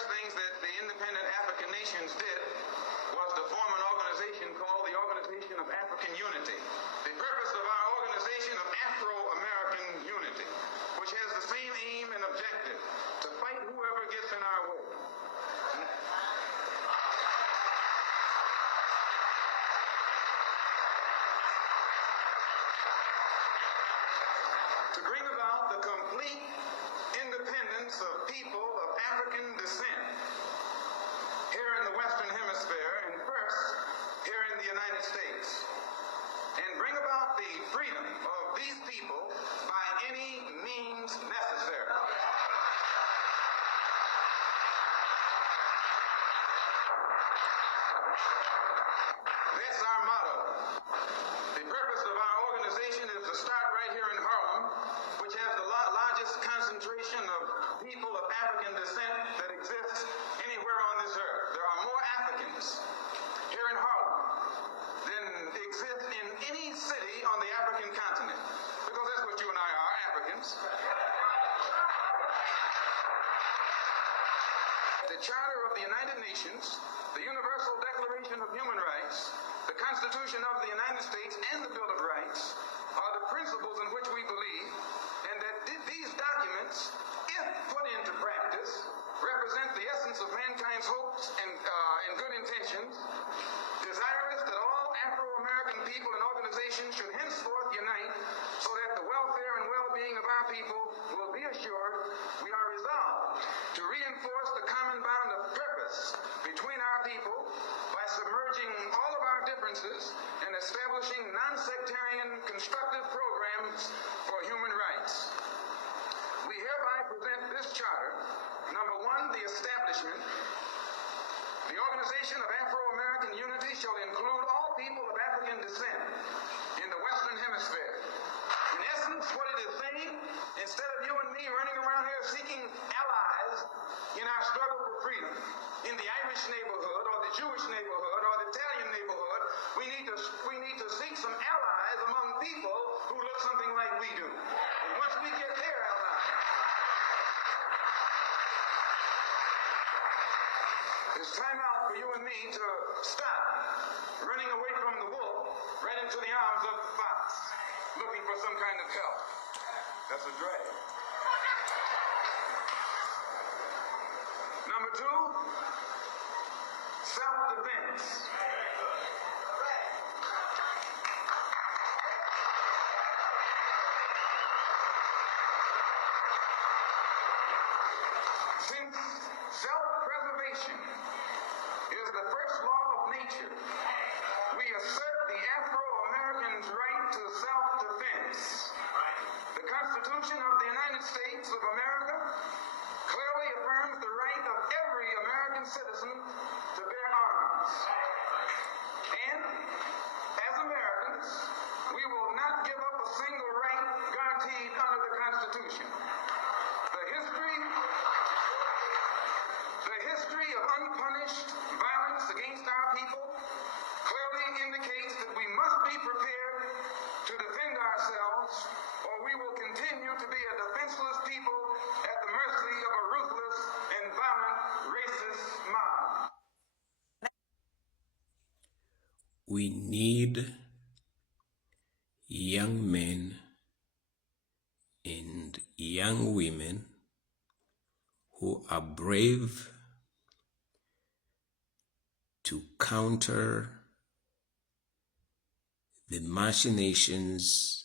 first things that the independent African nations did was to form an organization called the Organization of African Unity. The purpose of our organization of Afro-American Unity, which has the same aim and objective, to fight whoever gets in our way. To bring about the complete independence of people of African descent here in the Western Hemisphere, and first here in the United States, and bring about the freedom of these people by any means necessary. That's our motto. The purpose of our organization is to start right here in Harlem, which has the largest concentration of people of African descent that exists anywhere on this earth. There are more Africans here in Harlem than exist in any city on the African continent, because that's what you and I are, Africans. The Charter of the United Nations, the Universal Declaration of Human Rights, the Constitution of the United States, and the Bill of Rights are the principles in which we believe, and that these documents, if put into practice, represent the essence of mankind's hopes and good intentions, desirous that all Afro-American people and organizations should henceforth unite so that the welfare and well-being of our people will be assured. We are resolved to reinforce the common bond of purpose between our people by submerging all of our differences and establishing non-sectarian constructive programs for human rights. We hereby present this charter. Number one, the establishment. The Organization of Afro-American Unity shall include all people of African descent in the Western Hemisphere. In essence, what it is saying, instead of you and me running around here seeking allies in our struggle for freedom, in the Irish neighborhood or the Jewish neighborhood or the Italian neighborhood, we need to seek some allies among people who look something like we do. And once we get their allies, it's time out for you and me to stop running away from the wolf right into the arms of the fox, looking for some kind of help. That's a drag. Number two, self-defense. Since self-preservation is the first law of nature, we assert the Afro-Americans' right to self-defense. The Constitution of the United States of America clearly affirms the right of every American citizen to bear arms. And, as Americans, we will not give up a single right guaranteed under the Constitution. The history of unpunished violence against our people clearly indicates that we must be prepared to defend ourselves, or we will continue to be a defenseless people at the mercy of a ruthless and violent racist mob. We need young men and young women who are brave to counter the machinations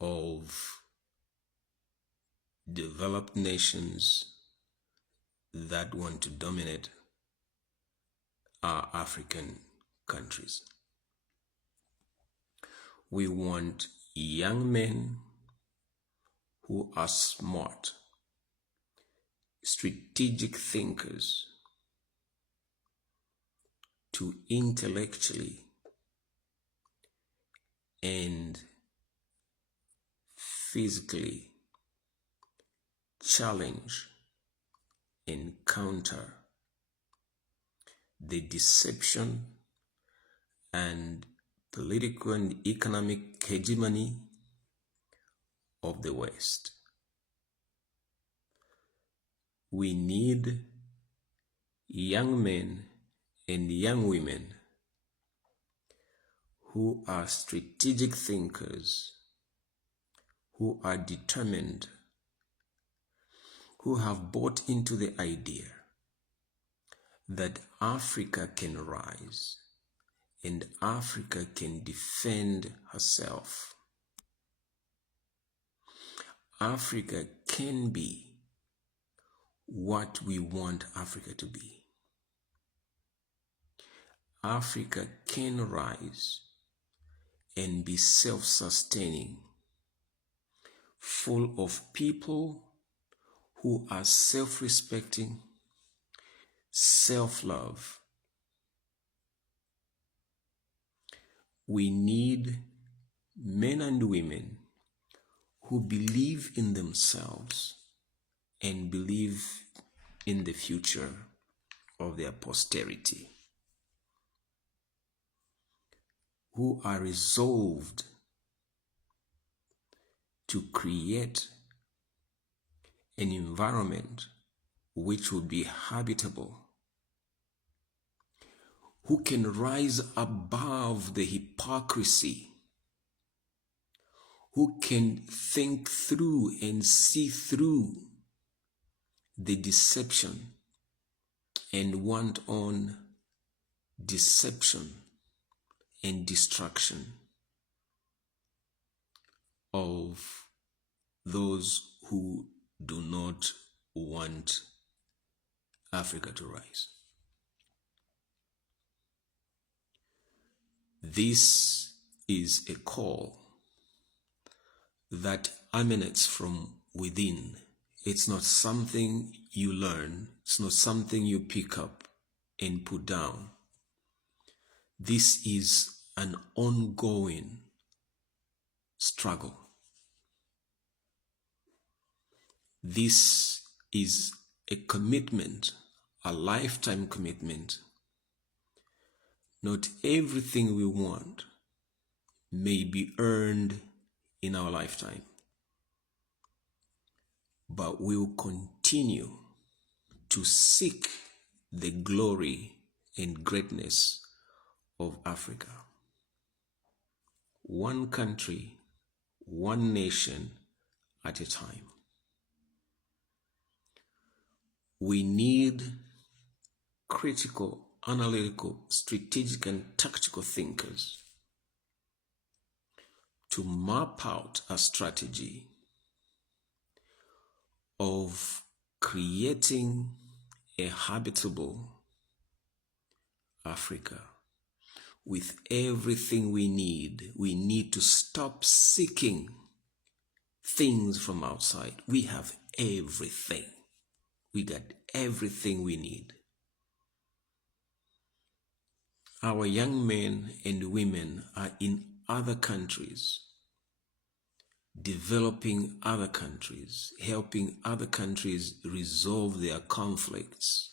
of developed nations that want to dominate our African countries. We want young men who are smart, strategic thinkers, to intellectually and physically challenge and counter the deception and political and economic hegemony of the West. We need young men and young women who are strategic thinkers, who are determined, who have bought into the idea that Africa can rise and Africa can defend herself. Africa can be what we want Africa to be. Africa can rise and be self-sustaining, full of people who are self-respecting, self-love. We need men and women who believe in themselves and believe in the future of their posterity, who are resolved to create an environment which will be habitable, who can rise above the hypocrisy, who can think through and see through the deception and want on deception and destruction of those who do not want Africa to rise. This is a call that emanates from within. It's not something you learn. It's not something you pick up and put down. This is an ongoing struggle. This is a commitment, a lifetime commitment. Not everything we want may be earned in our lifetime, but we will continue to seek the glory and greatness of Africa. One country, one nation at a time. We need critical, analytical, strategic, and tactical thinkers to map out a strategy of creating a habitable Africa with everything we need. We need to stop seeking things from outside. We have everything. We got everything we need. Our young men and women are in other countries, developing other countries, helping other countries resolve their conflicts.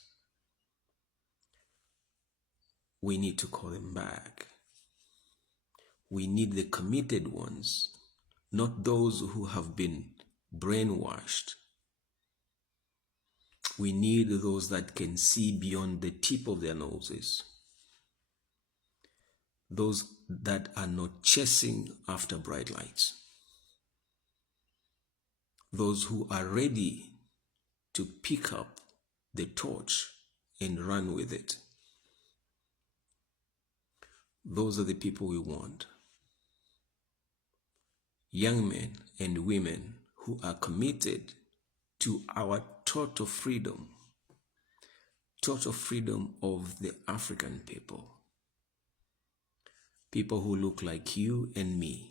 We need to call them back. We need the committed ones, not those who have been brainwashed. We need those that can see beyond the tip of their noses. Those that are not chasing after bright lights. Those who are ready to pick up the torch and run with it. Those are the people we want. Young men and women who are committed to our total freedom of the African people. People who look like you and me.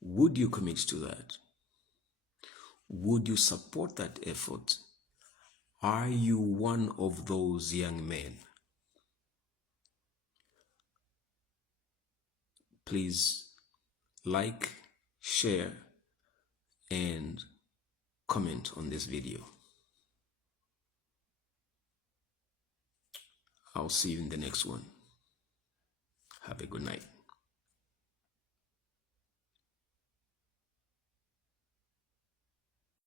Would you commit to that? Would you support that effort? Are you one of those young men? Please like, share, and comment on this video. I'll see you in the next one. Have a good night.